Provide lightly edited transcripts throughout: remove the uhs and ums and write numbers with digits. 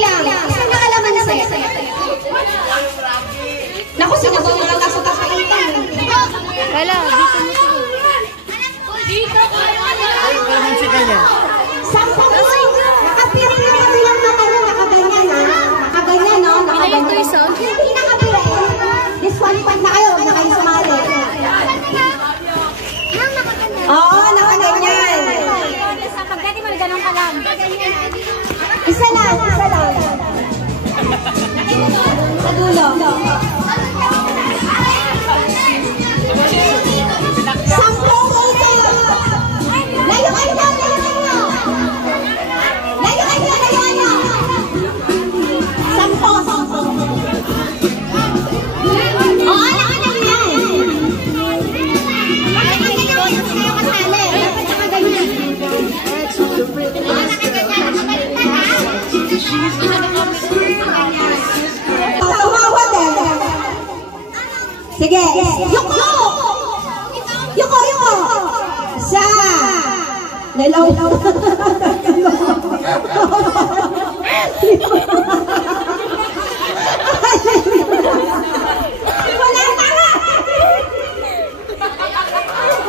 lang. Isang nakalamansi. Naku, sinabaw na lang sa kakaitan. Kala, dito mo siya. Dito ka. Kalamansi ka niya. Sampung po. Nakapiri na kami lang na kayo. Nakaganyan ha. Nakaganyan no. Nakaganyan. Hindi nakapiri. Disqualified na kayo. Huwag na kayo sumali. Oo, nakaganyan. Pagkati mo, ganun ka lang. Isa lang, isa lang. Sa dulo. Sampung ito. Layuan nyo, layuan nyo. Layuan nyo, layuan nyo. Sampo, sampo. Oo, nakaganyan yan. Nakaganyan yan. Kayo kasali. Dapat nakaganyan. Tumawad eh. Sige. Yuko! Yuko, yuko! Sa! Nalaw. Wala ka!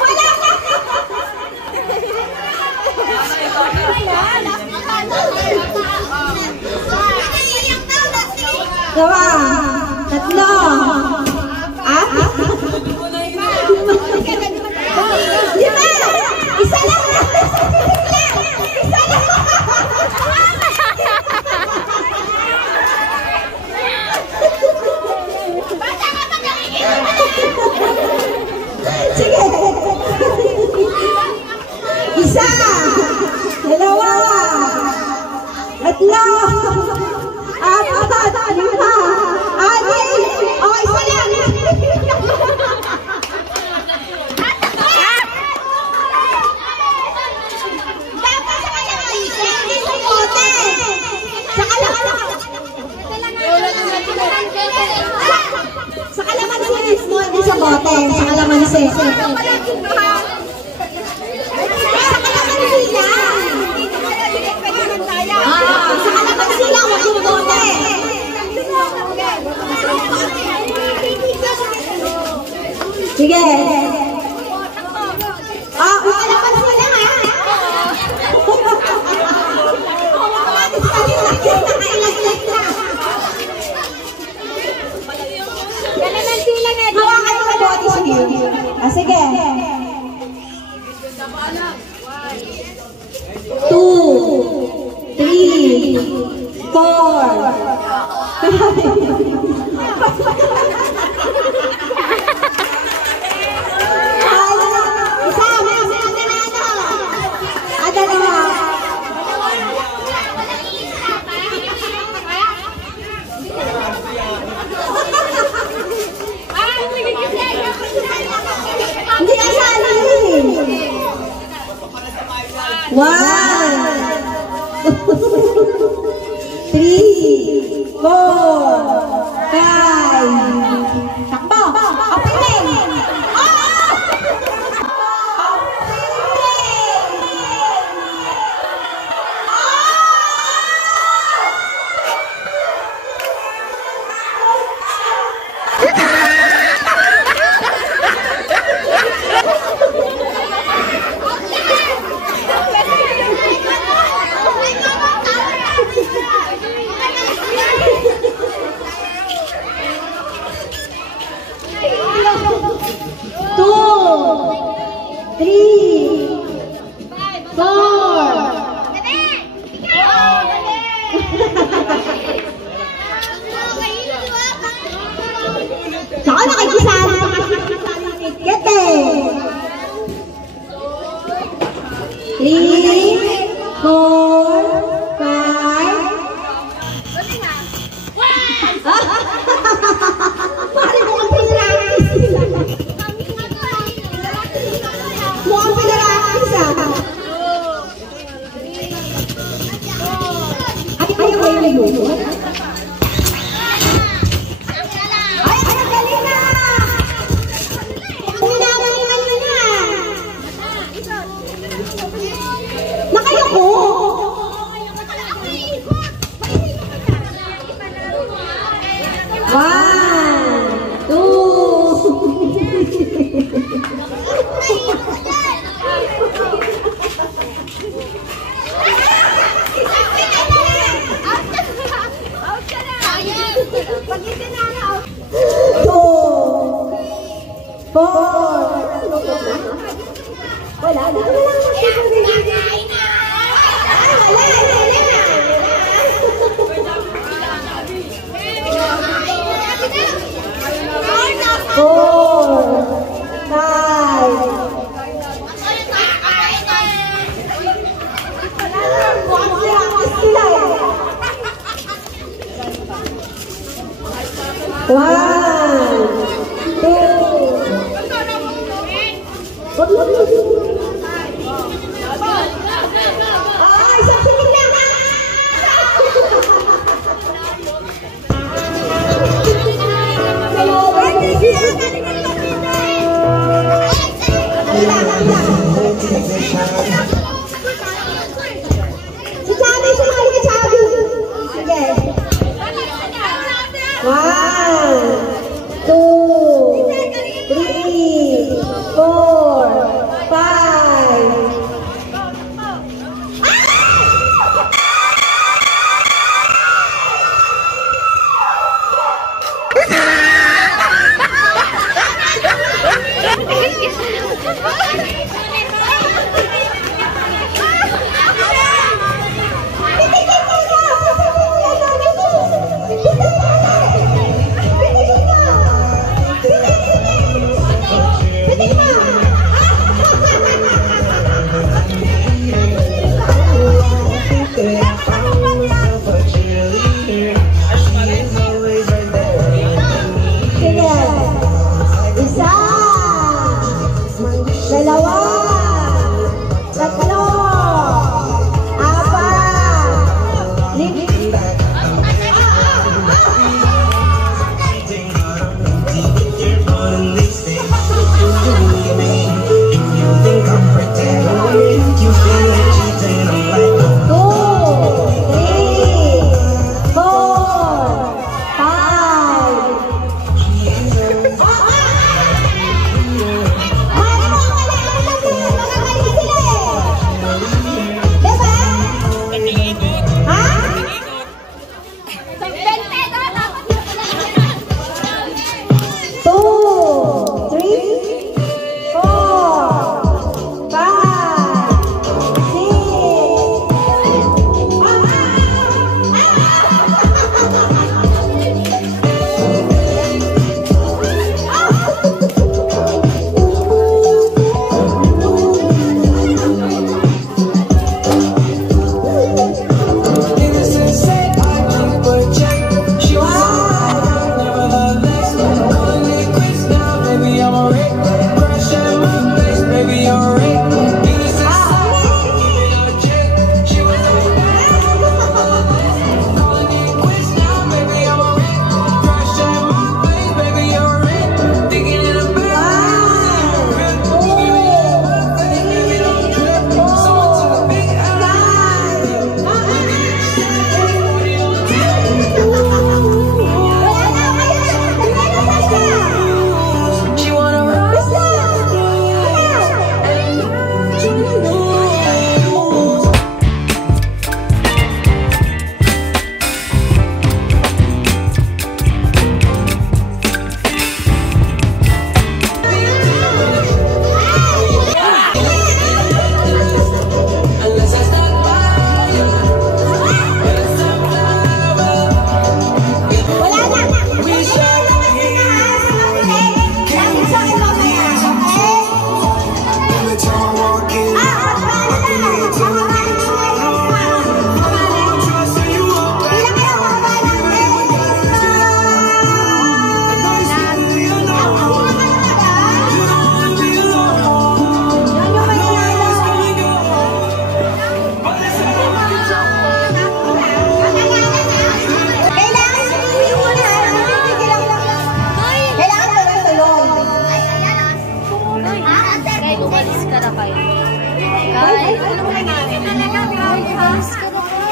Wala ka! Dua, tatlo, apat, lima, isa lang, isa lang. Sige. Isa, dalawa, tatlo, apat, lima, anim, o isa lang. Dapat sa kalamansi, hindi sa bote. Sa kalamansi mismo, hindi sa bote. Sa kalamansi. Sa kalamansi lang. Sa kalamansi lang, wag yung bote. Sige. Kalamansi lang ha. Kalamansi lang eh. Hawakan mo na bote. Sige. Sige. 2, 3, 1, 3, 4, 5. Takbo! Opening! Saka nakikisali pa kasi nakisali ng ticket eh. 3, 4, 5. Pare mo ang pinalakis. Mukhang pinalakis ah. Ay, ayaw kayo na yun.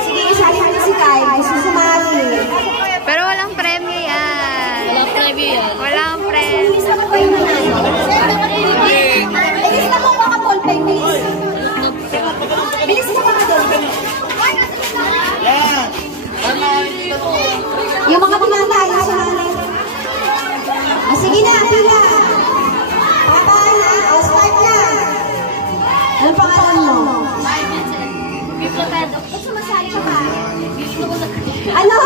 Sige, isali mo si Kai. Gusto sumali. Pero walang premyo yan. Walang premyo yan. Walang premyo. Bilis na mo kayo manalo. Bilis na mo mga ballpen. Bilis. Bilis na mga ballpen. Yung mga pinata, yung sumali. Sige na, pila. Papa na, start na. Anong pangalan mo? Ba't sumasali ka pa? Ano?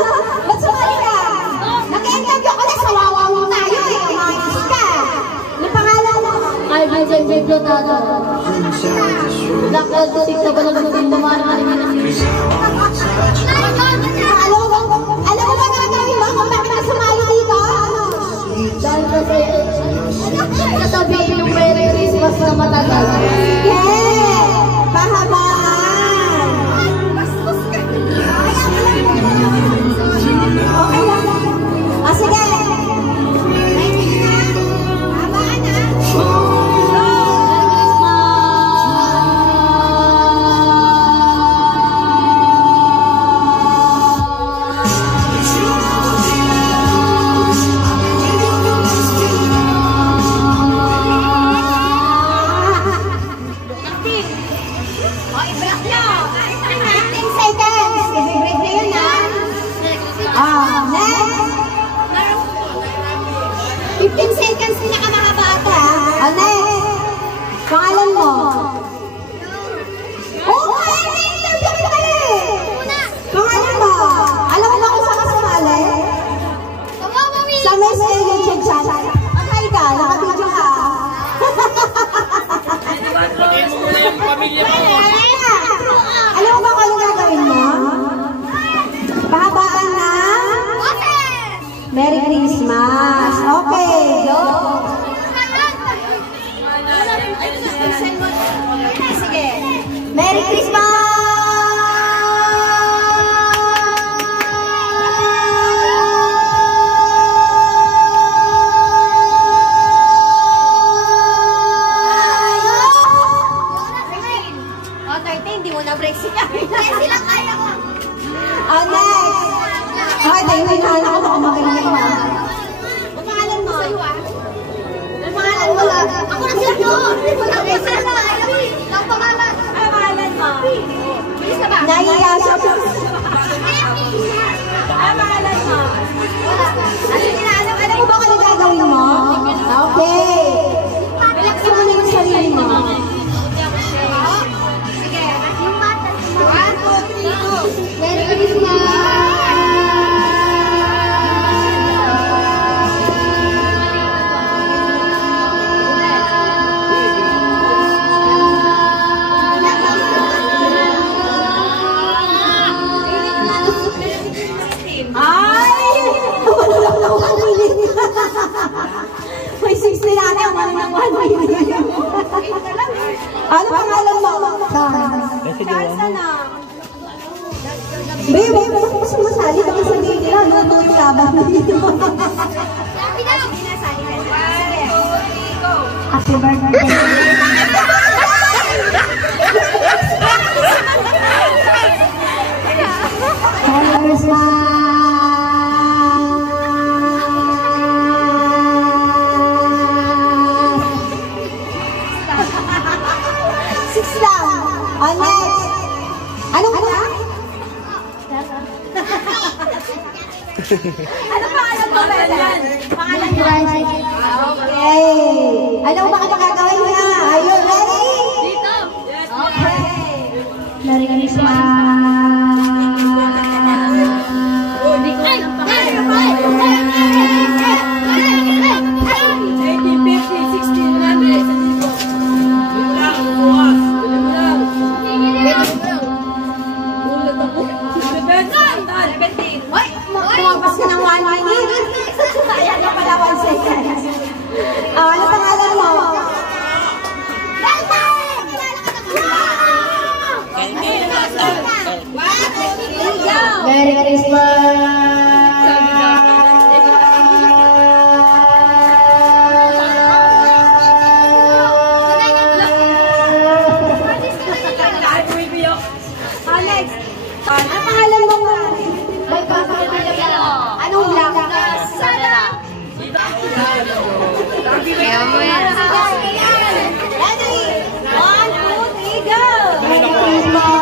Ba't sumali ka? Nag-interview ko na sa wawaw tayo eh. Umayos ka. Ano pangalan mo? Ay, Vincent Bibliotato. Nakadusik ka ba naman kung dumarating na Alam mo ba gagawin mo kung bakit ka sumali dito? dahil kasi nasabihin yung Merry Christmas na matagal. Yeah! Pahabaan! Okay lang. O sige. Pahabaan na. Pangalan mo? Oo, interview ka eh! Pangalan mo? Alam mo ba kung saan ka sumali? Sa Miss YouTube channel. Akay ka, nakabidyo ka. Pagkain mo muna yung pamilya mo. Alam mo ba kung anong gagawin mo? Pahabaan na? Merry Christmas! Okay, go! Sige. Merry Christmas! Oh, 13, di mo na break si Kami. Silang kaya ko. Oh, next. Okay, tayo hinahan ako baka magaling mo. Ang pangalan mo? Ang pangalan mo lang. Ako na sila mo. Ang pangalan. Ang pangalan mo. Bilis na ba? Naiya siya. Ang pangalan mo. Alam mo ba kung ano gagawin mo? Okay. Relax mo na yung sarili mo. Sige. Yung mata. 1, 2, 3, go. Merry Christmas. May 60 natin, ang malang ng 1 million. Ano pangalan mo? Chance na. Babe, ba't ako sumasali ka sa video? Ano ito yung laban na dito? Happy birthday. Merry Christmas. Ano pangalan mo ba yan? Pangalan mo? Okay. Ano ba ka gagawin mo na? Are you ready? Dito! Okay. Merry Christmas! Kumampas ka ng 1 minute. Ayan na pala 1 second. Ano pangalan mo? Merry Christmas! Alex, ano pangalan mo? Anong black? Kaya mo yan. Ready? 1, 2, 3, go! Merry Christmas!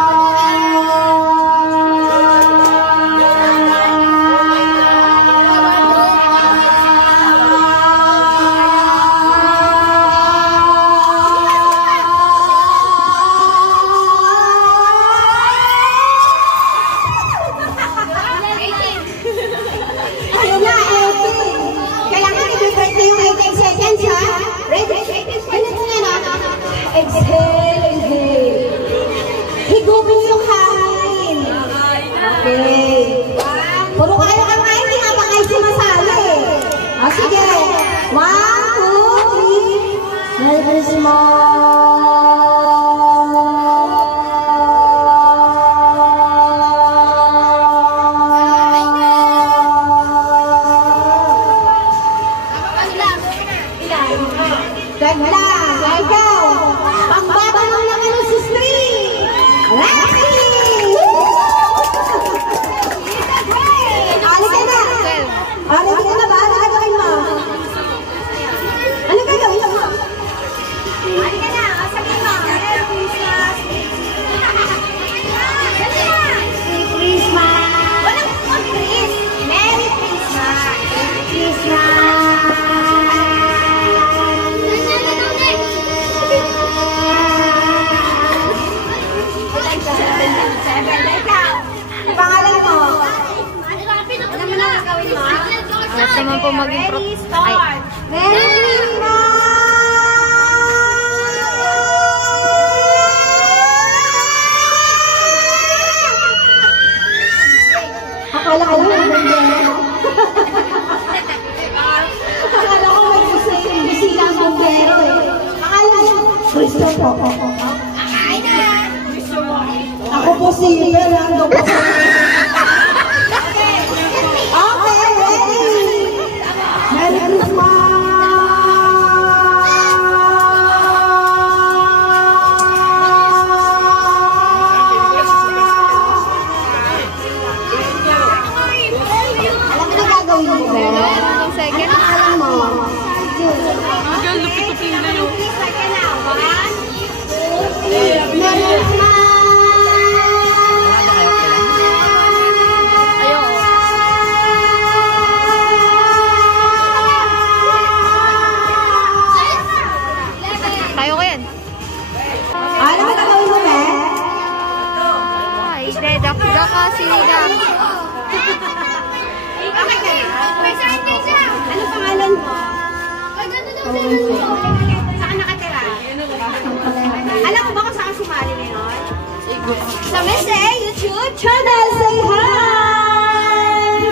Ganda! Ikaw! Pambaba mo naman ng susri! Lucky! Alika na! Alika na ba? Ano gagawin mo? Ano gagawin mo? Alika na! Sabihin mo! Merry Christmas! Merry Christmas! Walang Chris! Merry Christmas! Merry Christmas! Pangalan mo? Ano mo na gagawin mo? Lahat naman po maging ay. Merry Christmas! Akala ko lang bombero. Akala ko magsisila ang bombero eh. Pangalan mo? Cristo po. Ako po si Fernando po. Okay, ready! Merry Christmas! Alam mo na gagawin mo? Yung second. Alam mo? Lupit-lupit na yun. Merry Christmas! Tayo ko yan. Ano ba gagawin mo, be? Ay, dedak-dak kasi lang. Okay ka na? Ano pangalan mo? Saan nakatira? Alam mo ba kung saan sumali ngayon? Sa Mese YouTube channel, say hi!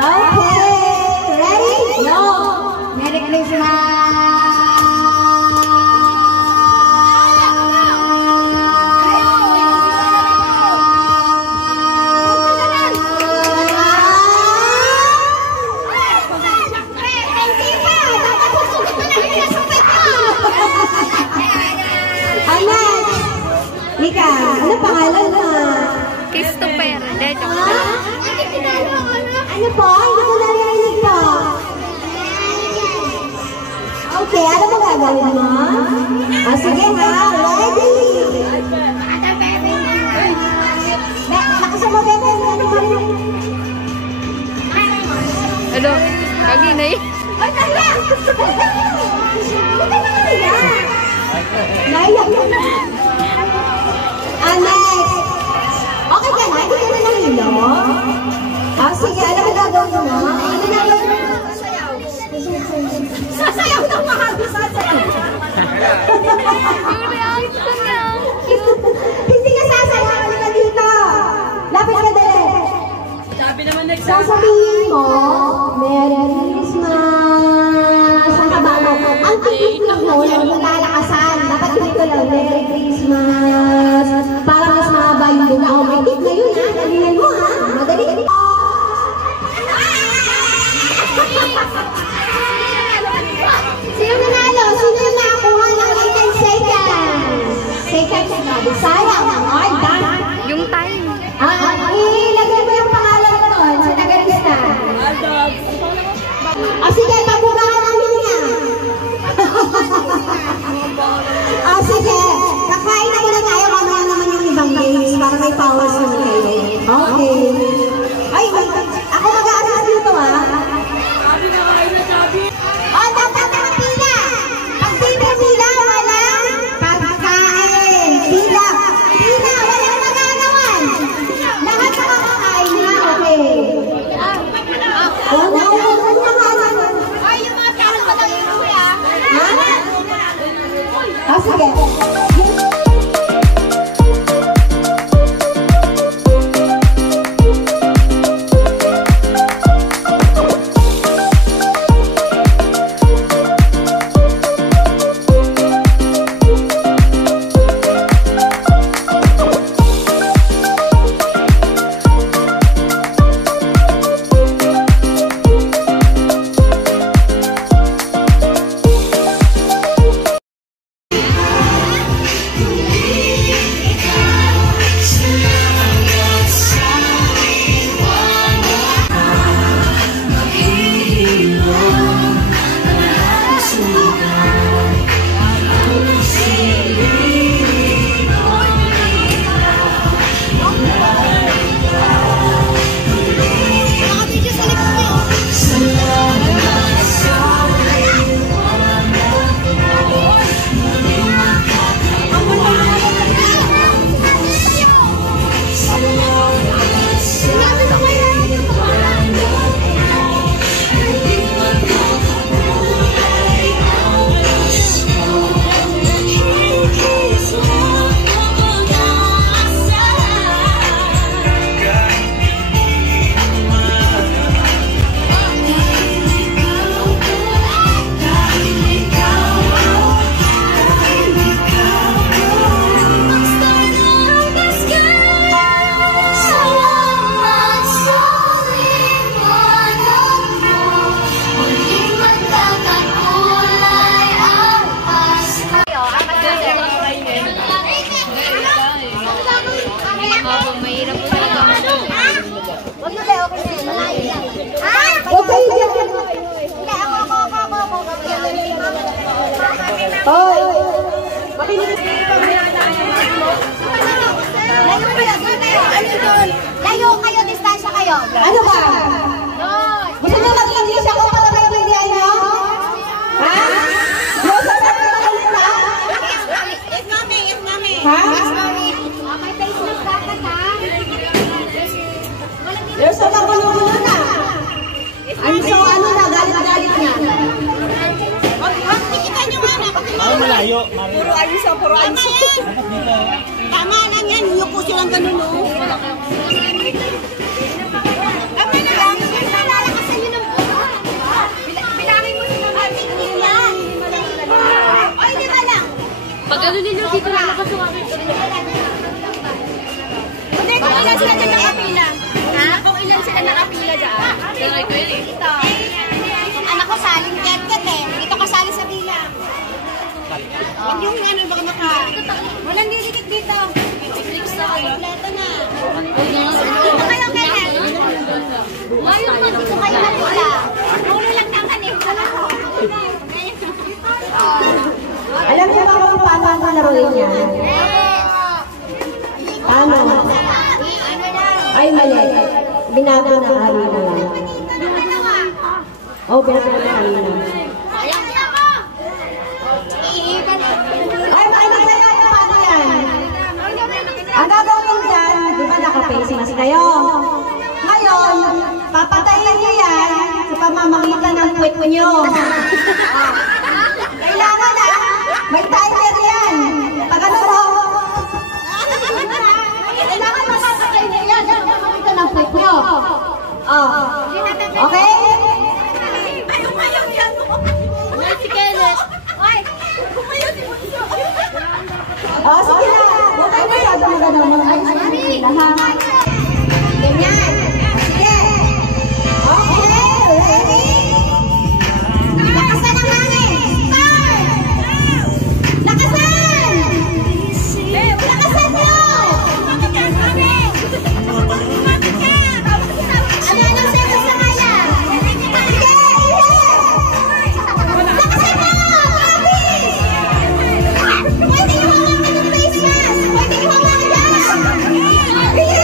Okay, ready? Go! Merry Christmas! Ika, ano pangalan mo? Christopher. Dedak. Ano po? Hindi ko narinig po. Okay, ano ba gagawin mo? Sige ha, ready? Lakas mo, bebe. Ano? Kaginay. Ay, nahiya! Hindi ka naman nahiya. Nahiya. Next. Okay ka na? Hindi ka na nahilo? Sige, alam mo gagawin mo? Ano gagawin mo? Sasayaw ng mahalo, sasayaw. Yung reaction niya. Hindi ka sasayaw, halika dito. Lapit ka dali. Sabi naman next. Sasabihin mo, Merry Christmas. Ang kaba mo. Ang tiktik mo, yung lalakasan. Dapat dito lang, Merry Christmas. Para mas mahaba yung buka. Oh, may tip na yun ha. Galingan mo ha. Madali. Sino nanalo? Sino yung nakakuha ng 18 seconds? Seconds na. Sayang. Ay, done. Yung time. Ilagay mo yung pangalan mo doon sa tagalista. Sige, pagbugahan namin niya. Sige, kakain na muna tayo. Mamaya naman yung ibang games para may powers naman kayo. Okay. Ay, ako mag-a-assist dito ha. Sabi na kain na sabi. Dapat ang pila. Pag dito pila, walang pagkain. Pila. Pila, walang magagawan. Lahat sa kakakain na, okay. Ay, yung mga kahan mo daw yung kuya. Ha? Sige. mahirap po talaga. Huwag na kayo, okay na yun. Malayo yan. Huwag kayo dyan. Hindi, ako. Hoy! Layo kayo, distansya kayo. Ano ba? Gusto nyo mag-English ako para maintindihan nyo? Ha? Gusto nyo mag-English? Yes, mami. Ha? May face mask dapat, ha? There's a magulo na. I'm so galit-galit niya. Tikitan nyo nga na. Malayo. Puro ayos. Tama lang yan. Yuko silang ganun, no? Tama na lang. Lalakasan nyo ng buka. Bilangin mo sila natin. Yan. Oy, di ba lang? Pag ano ninyo, dito lalakas yung akin. Hindi, kung ilan sila dyan nakapila. Ha? Kung ilan sila nakapila dyan. Sanay ko yun eh. Ito. Ang anak ko saling ket-ket eh. Dito kasali sa bilang. Huwag yung ano, baka maka... Walang didikit dito. Fix na kayo. Kompleto na. Dito kayo, Kenneth. Ngayon mo, dito kayo napila. Ulo lang naman eh. Alam niyo ba kung paano ang laruin niya? Paano? Ay, mali. Binago na kanina lang. Oh, binago na kanina. Ay, makinig kayo. Paano yan? Ang gagawin dyan, di ba naka-facing kayo? Ngayon, papatayin niyo yan sa pamamagitan ng puwet niyo. Kailangan na, may timer yan. Pag ano mo, kailangan makapatay niyo yan sa pamamagitan ng puwet niyo. Okay? Ayaw yan. Si Kenneth. Sige na. Huwag kayo masyadong magandang mag-ayos na nila, ha? Ganyan. Sige. Okay, ready? Lakasan ang hangin. Start! Lakasan! Lakasan nyo! Ano seconds na kaya? Sige! Lakasan mo! Mabilis! Pwede yung hawakan ng face mask! Pwede yung hawakan dyan! Bilis!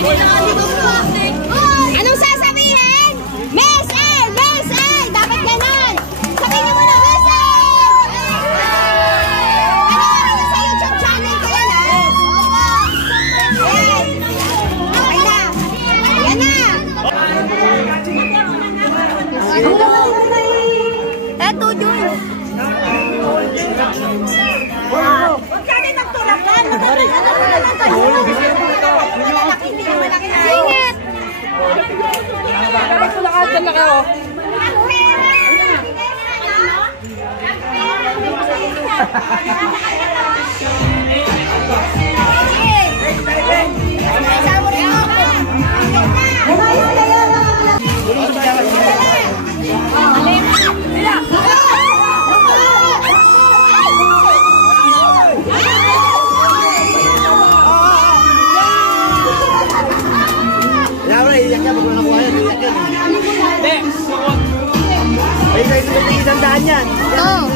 Wala. Anong sasabihin? Miss L! Miss L! Dapat ganun! Sabihin niyo muna, Miss L! Ano sa YouTube channel ko yan, ha? Yes! Okay na! Yan na! Eto, Jun. Huwag kami magtulakan! Ingat! Magtulakan na kayo. Yan. Oh.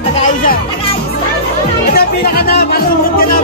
Tagaayos siya. Ito, pinaka na. Malungkot ka na.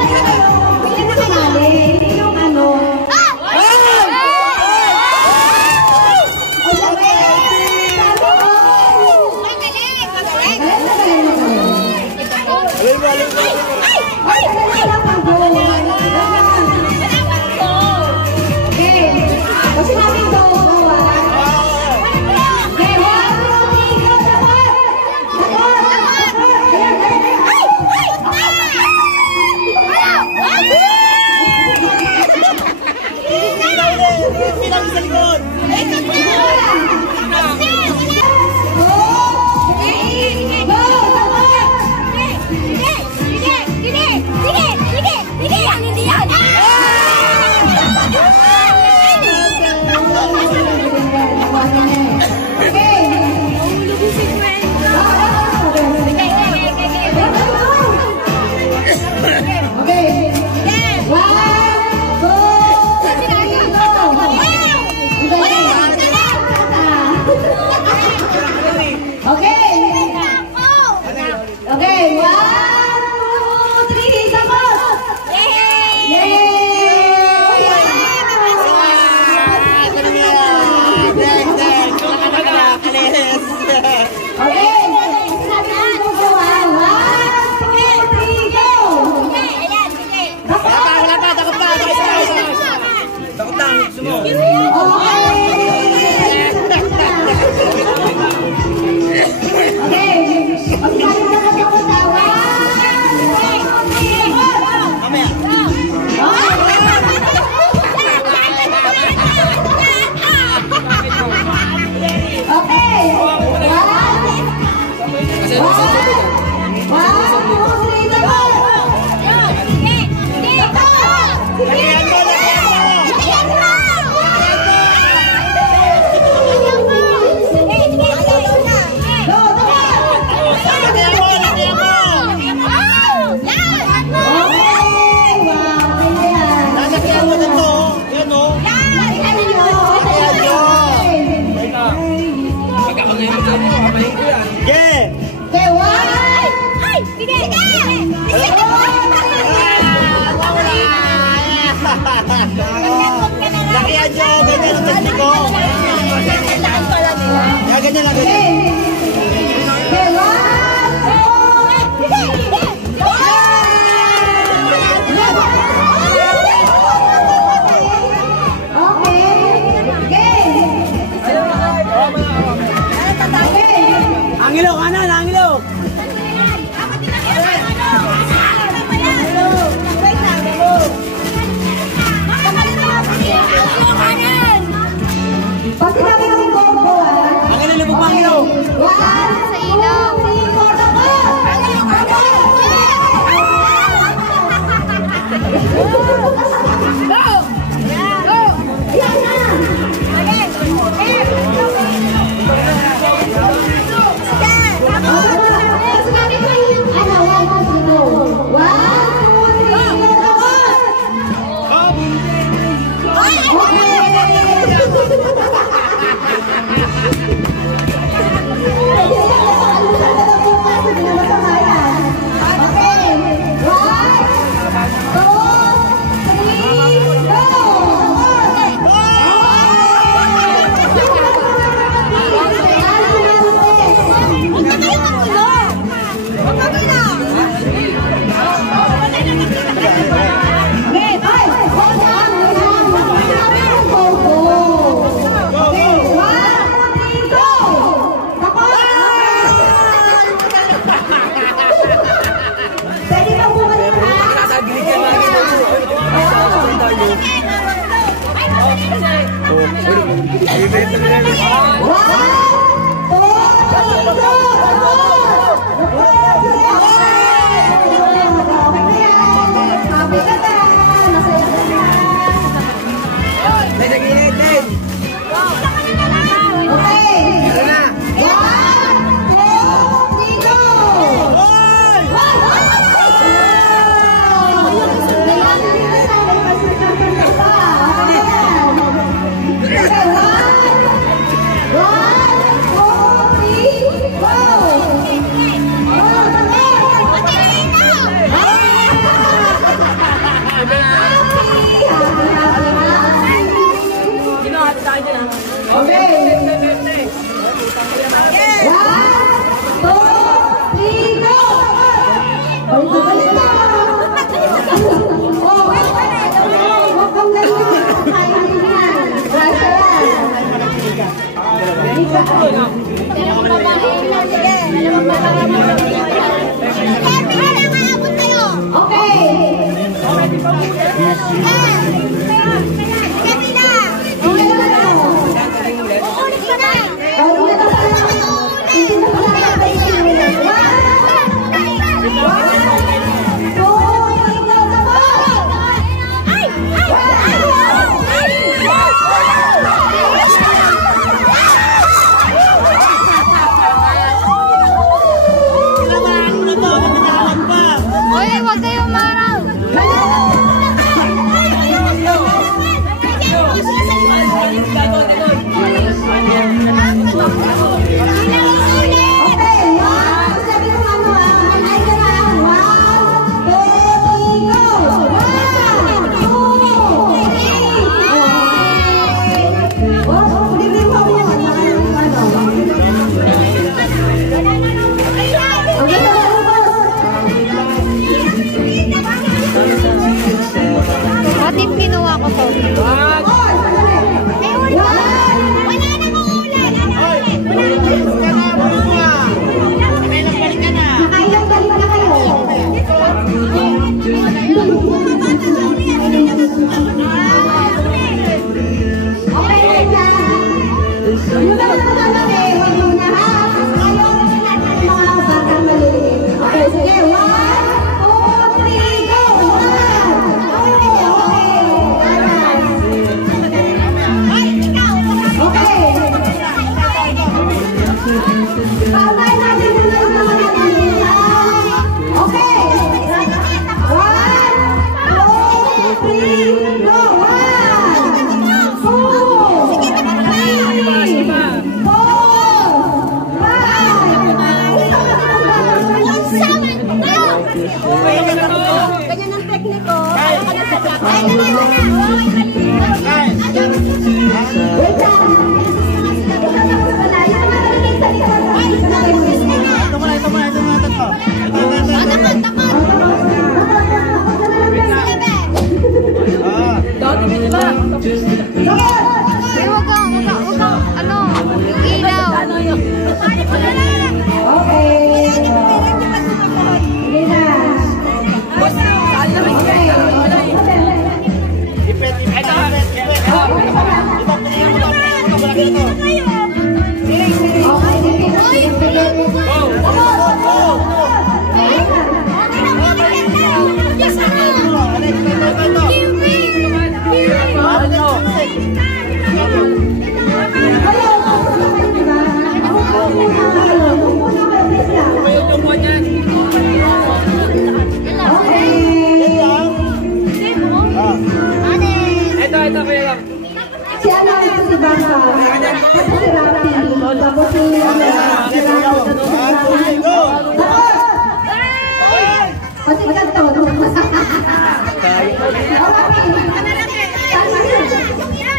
Go!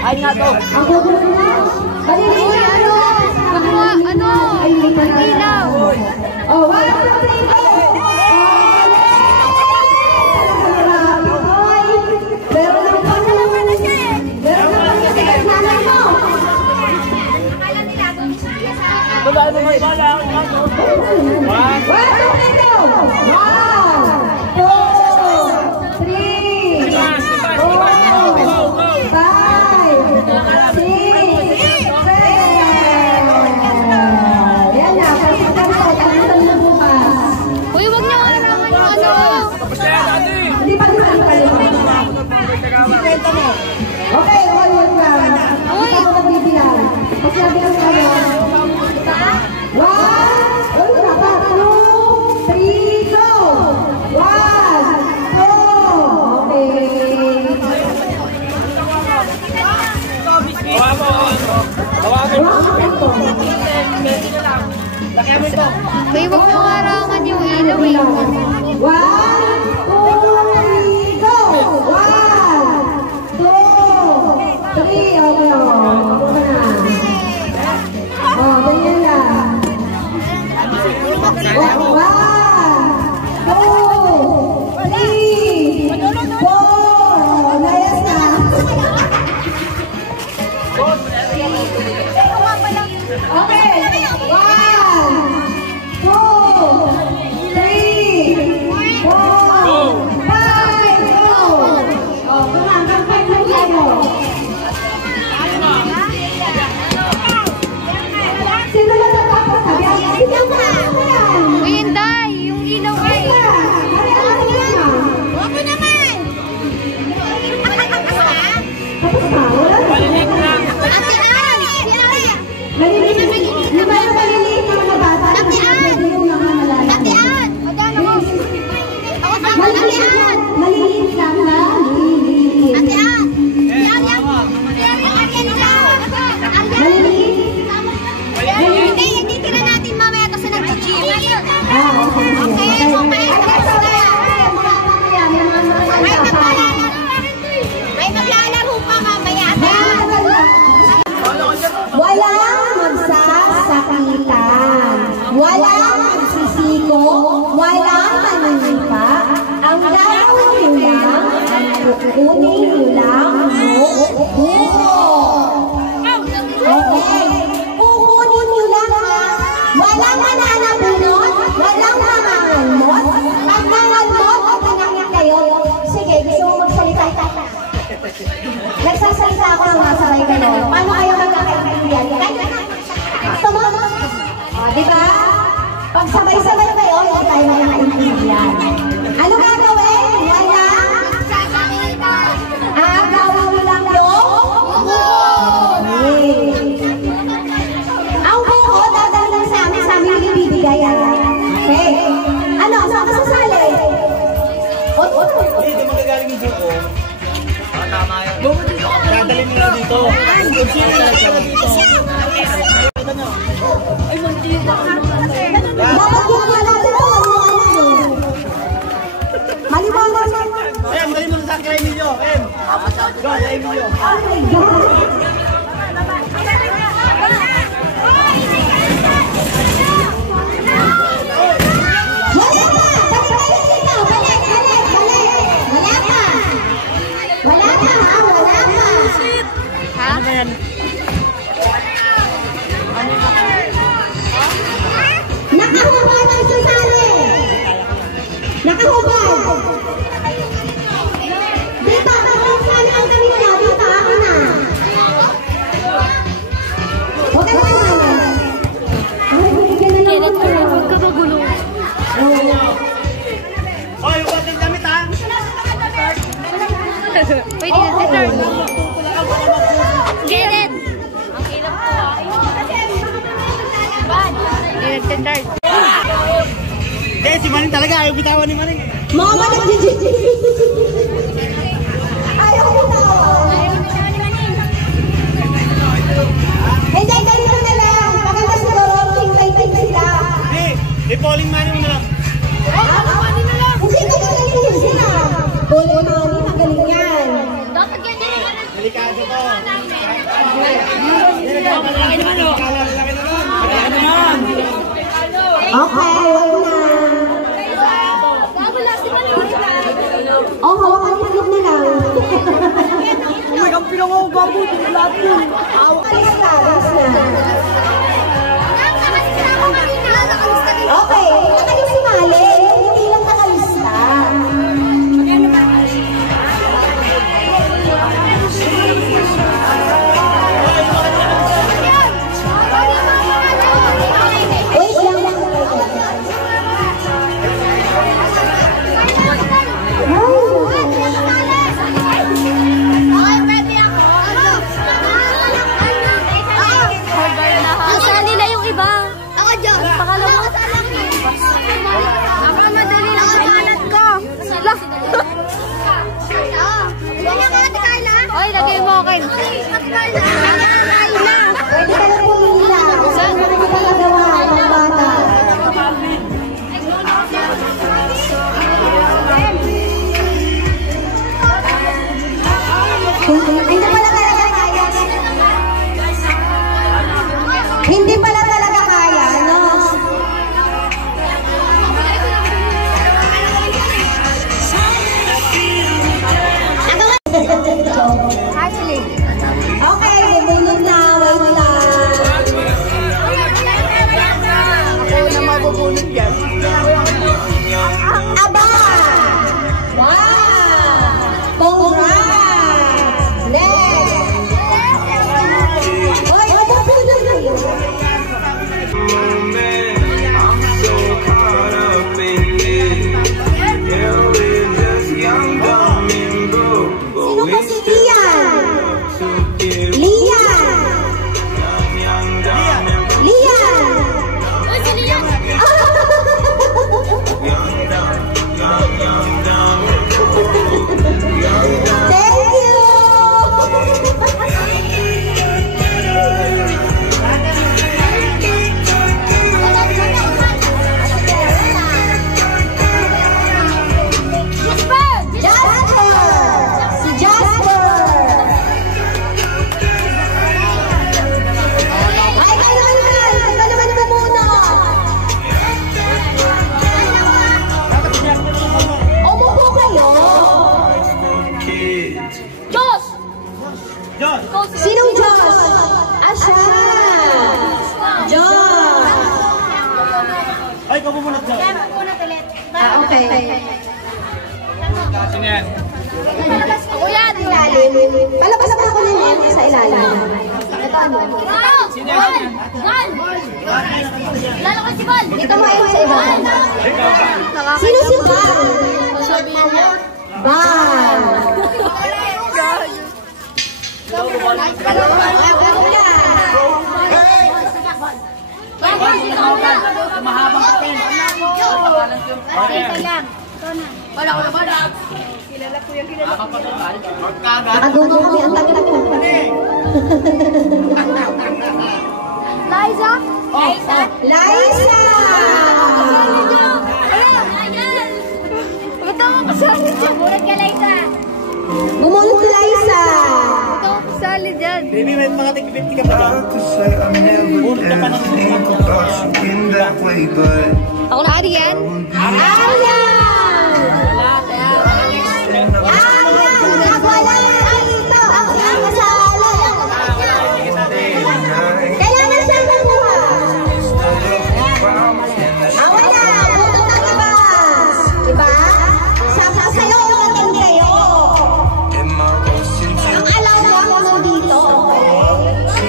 Ay nga to. Ilaw. Oh, 1, 2, 3, go! Go! Lakyan mo ito. Uy, wag mo harangan yung ilaw eh. 1, 2, 3, go! 1, 2, 3, okay, ganyan lang. 1, 2, 3, 4, layas na. Okay, 1, 2, 3, 4, 5, go! Hanggang 5 lang tayo. Sino na natapos? Sige na! Uy, Inday, yung ilaw eh. Ako naman! Tapos na, wala na. Ate Ann! Maliliit. Di ba yung maliliit na mga bata? Ate Ann! Ate Ann! Maliliit lang na. Ate Ann! Hindi, titira natin mamaya ito sa nag-gym. May maglalaro pa mamaya. Walang magsasakitan, walang magsisiko, walang maninipa. Ang gagawin nyo lang, kukunin nyo lang buko. Okay, kukunin nyo lang ha. Walang mananapinot, walang mangangalmot. Pag nangalmot o pinangit kayo, sige, gusto mo magsalita. Nagsasalita ako ng masabay kayo. Paano kayo magkakaintindihan? Gusto mo? Diba? Pag sabay-sabay kayo, hindi tayo magkakaintindihan. Ano gagawin? Wala? Gawin mo lang yung ang buko, dadali lang sa amin yung ibibigay. Okay. Ano? Saan ka sasali? Dito magagaling yung buko. Tama yan. Dadali mo na dito. Kung sino na dito. Dapat yung wala dito. Maliwanag. Em, dali mo na sa kay Emilio. Em. Go, sa Emilio. Oh my God. Wala pa! Balik dito! Balik! Wala pa! Wala pa ha! Wala pa! Ha? Ano yan? Nakahubad ang sasali! Nakahubad! Dito! Bakit sali ang kami na? Dito! Ako na! Huwag ka na sumali! Ay, bigyan na lang ako. Huwag ka magulo. Hoy, huwag kang damit ha. Uy, di nag-start. Get it! Di nag-start. Eh, si Maning talaga. Ayaw bitawan ni Maning. Mga nag-jijit! Ayaw ko na! Hindi, ganito na lang! Maganda siguro, ting-ting sila! Hindi. I-falling Maning na lang. Hindi, magaling sila! Polo Mani, magaling yan! Delikado to. Malaki naman o. Malaki naman. Okay, wag na! Oh, hawakan yung itlog na lang! Uy, ang pinangaw-gago. Lahat yun. Alis na, alis na! Okay, hindi na kayo sumali. Hindi lang nakalista. Wait lang. Okay, pwede ako. Aba! Wow! Congrats! Next! Hoy, ito po na kayo. Sino ba si Lian? Lian! Lian! Uy, si Lian! Thank you! Jasper! Si Jasper! Ay, kayo naman muna! Umupo kayo! Diyos! John! Sinong Diyos? Asya! Diyos! Ay, ikaw pumunod John. Okay. Sino yan? Ako yan! Ilalim. Palabas na ako din sa ilalim. Ito ano? Sino yan? Van! Lalo ko si Van! Dito mo ayun sa iba. Sino si Val? Val. Mahabang katin. Wala ko na ba na? Nakadunong kami ang tagal ko. Liza? Liza! Ito mo kasali dyan. Mulat ka, Liza. Bumulot si Liza. Ito ang kasali dyan. Baby, may mga tig-50 ka pa dyan. Puro ka pa ng Ako na. Arian? Arian! Wala dito. Ako ang kasala. Kailangan siya makuha. Wala. Buto na labas. Diba? Sa'yo ang ating kayo. Ang alam lang mo dito.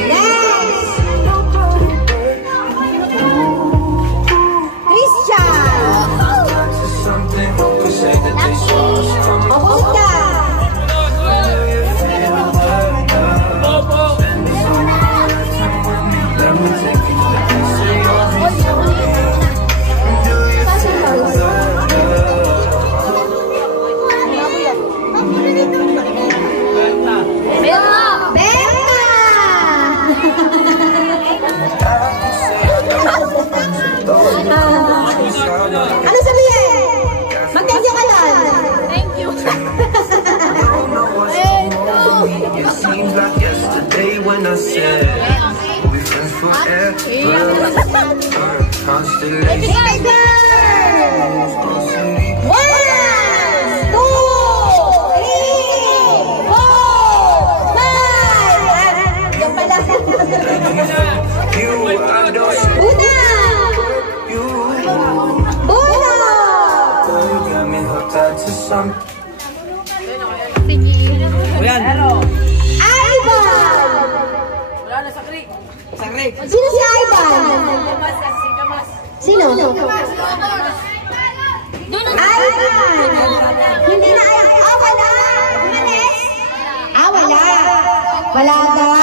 Next! Christian! Abot ka! Bella! Becca! Ano sabihin? Mag-thank you ka lang. Thank you. It seems like yesterday when I said we'll be friends forever. Constellation. One, two, three, four, five. Yung pala. You, I don't see Una! you. Una! You got me hooked up to something. Ayan. Ivan! Sakri. Sino si Ivan? Sino? Ivan! Hindi na Ivan. Wala! Umalis? Wala. Wala daw.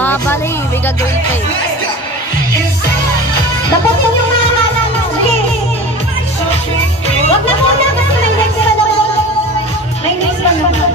Bali, may gagawin pa eh. Dapat po yung mga mo. Wag na muna kasi may next pa doon. May next pa doon.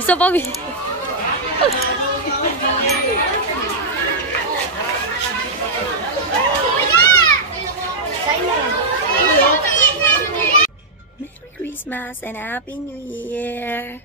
Isa pa. Merry Christmas and Happy New Year!